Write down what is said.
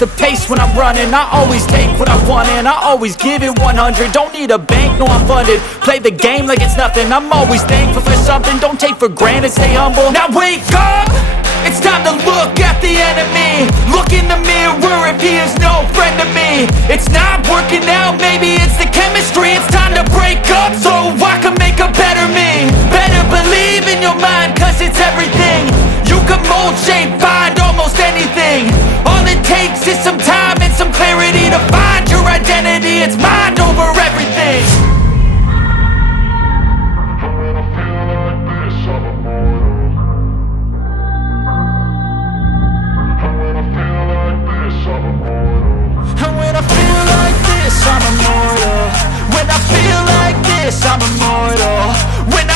the pace when I'm running. I always take what I want and I always give it 100. Don't need a bank, no I'm funded. Play the game like it's nothing. I'm always thankful for something. Don't take for granted, stay humble. Now wake up! It's time to look at the enemy. Look in the mirror if he is no friend to me. It's not working out, maybe it's the chemistry. It's time to break up so I can make a better me. Better believe in your mind, cause it's everything. You can mold, shape, find almost anything. All it takes is some time and some clarity to find your identity. It's mind over everything. And when I feel like this, I'm immortal. When I feel like this, I'm immortal. When